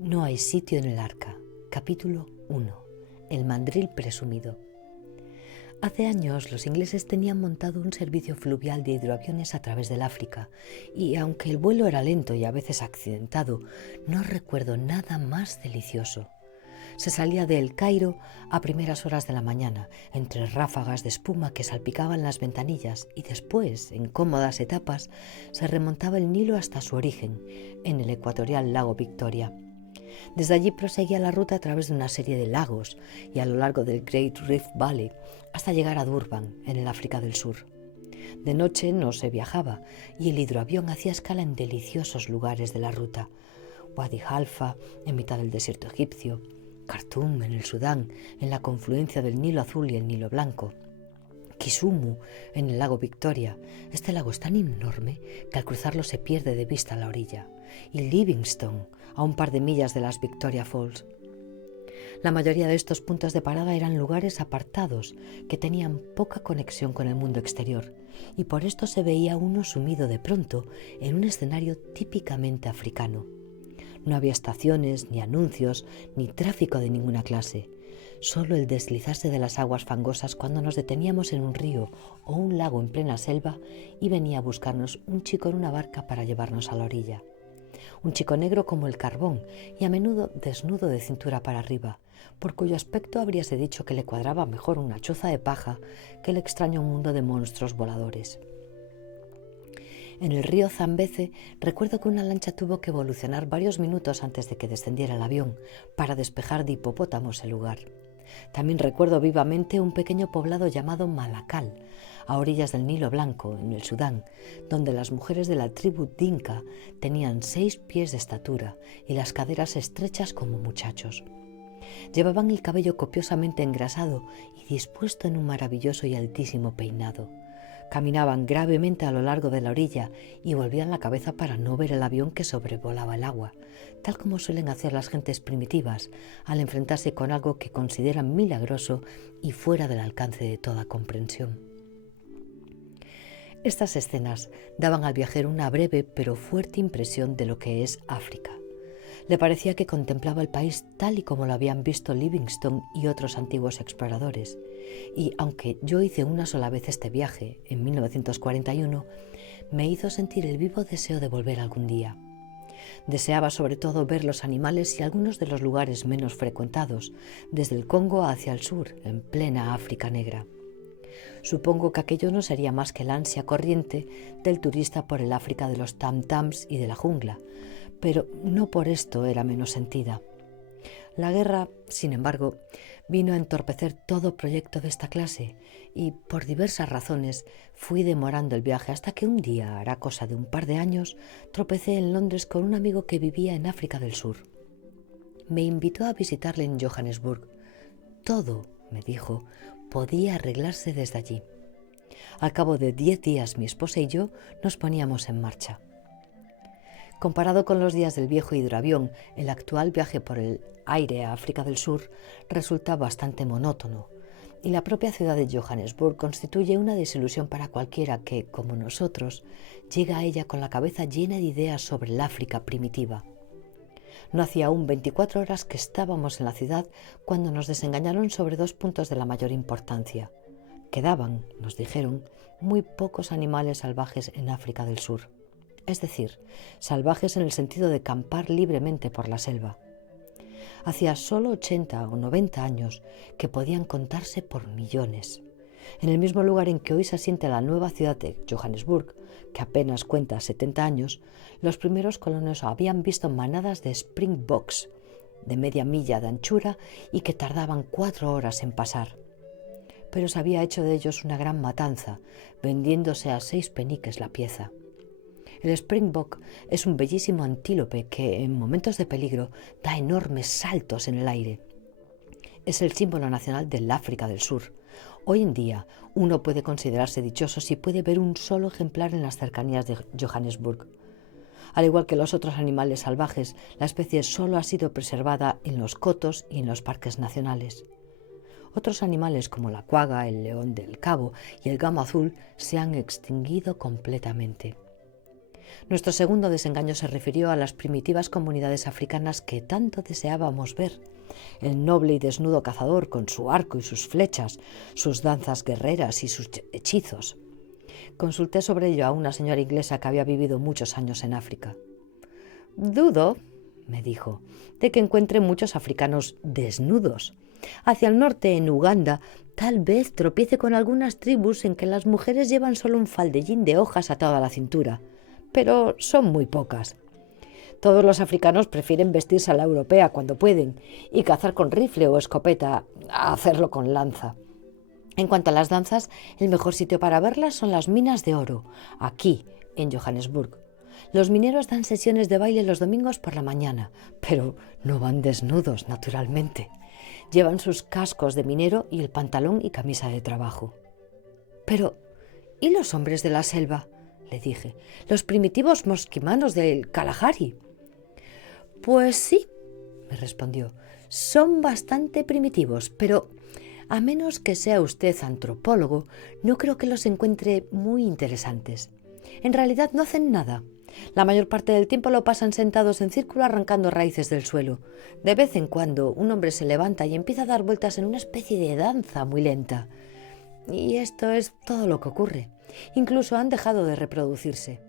No hay sitio en el arca. Capítulo 1. El mandril presumido. Hace años los ingleses tenían montado un servicio fluvial de hidroaviones a través del África y aunque el vuelo era lento y a veces accidentado, no recuerdo nada más delicioso. Se salía de El Cairo a primeras horas de la mañana, entre ráfagas de espuma que salpicaban las ventanillas, y después, en cómodas etapas, se remontaba el Nilo hasta su origen, en el ecuatorial lago Victoria. Desde allí proseguía la ruta a través de una serie de lagos y a lo largo del Great Rift Valley hasta llegar a Durban, en el África del Sur. De noche no se viajaba y el hidroavión hacía escala en deliciosos lugares de la ruta. Wadi Halfa, en mitad del desierto egipcio, Khartoum, en el Sudán, en la confluencia del Nilo Azul y el Nilo Blanco, Kisumu, en el lago Victoria. Este lago es tan enorme que al cruzarlo se pierde de vista la orilla. Y Livingstone, a un par de millas de las Victoria Falls. La mayoría de estos puntos de parada eran lugares apartados que tenían poca conexión con el mundo exterior, y por esto se veía uno sumido de pronto en un escenario típicamente africano. No había estaciones, ni anuncios, ni tráfico de ninguna clase. Solo el deslizarse de las aguas fangosas cuando nos deteníamos en un río o un lago en plena selva y venía a buscarnos un chico en una barca para llevarnos a la orilla. Un chico negro como el carbón y a menudo desnudo de cintura para arriba, por cuyo aspecto habríase dicho que le cuadraba mejor una choza de paja que el extraño mundo de monstruos voladores. En el río Zambeze recuerdo que una lancha tuvo que evolucionar varios minutos antes de que descendiera el avión para despejar de hipopótamos el lugar. También recuerdo vivamente un pequeño poblado llamado Malakal, a orillas del Nilo Blanco, en el Sudán, donde las mujeres de la tribu Dinka tenían 6 pies de estatura y las caderas estrechas como muchachos. Llevaban el cabello copiosamente engrasado y dispuesto en un maravilloso y altísimo peinado. Caminaban gravemente a lo largo de la orilla y volvían la cabeza para no ver el avión que sobrevolaba el agua, tal como suelen hacer las gentes primitivas al enfrentarse con algo que consideran milagroso y fuera del alcance de toda comprensión. Estas escenas daban al viajero una breve pero fuerte impresión de lo que es África. Le parecía que contemplaba el país tal y como lo habían visto Livingstone y otros antiguos exploradores, y aunque yo hice una sola vez este viaje, en 1941, me hizo sentir el vivo deseo de volver algún día. Deseaba sobre todo ver los animales y algunos de los lugares menos frecuentados, desde el Congo hacia el sur, en plena África negra. Supongo que aquello no sería más que la ansia corriente del turista por el África de los tam-tams y de la jungla, pero no por esto era menos sentida. La guerra, sin embargo, vino a entorpecer todo proyecto de esta clase y, por diversas razones, fui demorando el viaje hasta que un día, hará cosa de un par de años, tropecé en Londres con un amigo que vivía en África del Sur. Me invitó a visitarle en Johannesburg. Todo, me dijo, podía arreglarse desde allí. Al cabo de 10 días mi esposa y yo nos poníamos en marcha. Comparado con los días del viejo hidroavión, el actual viaje por el aire a África del Sur resulta bastante monótono, y la propia ciudad de Johannesburg constituye una desilusión para cualquiera que, como nosotros, llega a ella con la cabeza llena de ideas sobre el África primitiva. No hacía aún 24 horas que estábamos en la ciudad cuando nos desengañaron sobre 2 puntos de la mayor importancia. Quedaban, nos dijeron, muy pocos animales salvajes en África del Sur. Es decir, salvajes en el sentido de campar libremente por la selva. Hacía solo 80 o 90 años que podían contarse por millones. En el mismo lugar en que hoy se asienta la nueva ciudad de Johannesburg, que apenas cuenta 70 años, los primeros colonos habían visto manadas de springboks de media milla de anchura y que tardaban 4 horas en pasar. Pero se había hecho de ellos una gran matanza, vendiéndose a 6 peniques la pieza. El springbok es un bellísimo antílope que, en momentos de peligro, da enormes saltos en el aire. Es el símbolo nacional del África del Sur. Hoy en día, uno puede considerarse dichoso si puede ver un solo ejemplar en las cercanías de Johannesburg. Al igual que los otros animales salvajes, la especie solo ha sido preservada en los cotos y en los parques nacionales. Otros animales como la cuaga, el león del cabo y el gamo azul se han extinguido completamente. Nuestro segundo desengaño se refirió a las primitivas comunidades africanas que tanto deseábamos ver. El noble y desnudo cazador con su arco y sus flechas, sus danzas guerreras y sus hechizos. Consulté sobre ello a una señora inglesa que había vivido muchos años en África. «Dudo», me dijo, «de que encuentre muchos africanos desnudos. Hacia el norte, en Uganda, tal vez tropiece con algunas tribus en que las mujeres llevan solo un faldellín de hojas atado a la cintura, pero son muy pocas. Todos los africanos prefieren vestirse a la europea cuando pueden y cazar con rifle o escopeta a hacerlo con lanza. En cuanto a las danzas, el mejor sitio para verlas son las minas de oro, aquí, en Johannesburg. Los mineros dan sesiones de baile los domingos por la mañana, pero no van desnudos, naturalmente. Llevan sus cascos de minero y el pantalón y camisa de trabajo». «Pero, ¿y los hombres de la selva?», le dije, «los primitivos mosquimanos del Kalahari». «Pues sí», me respondió, «son bastante primitivos, pero a menos que sea usted antropólogo, no creo que los encuentre muy interesantes. En realidad no hacen nada. La mayor parte del tiempo lo pasan sentados en círculo arrancando raíces del suelo. De vez en cuando un hombre se levanta y empieza a dar vueltas en una especie de danza muy lenta. Y esto es todo lo que ocurre. Incluso han dejado de reproducirse.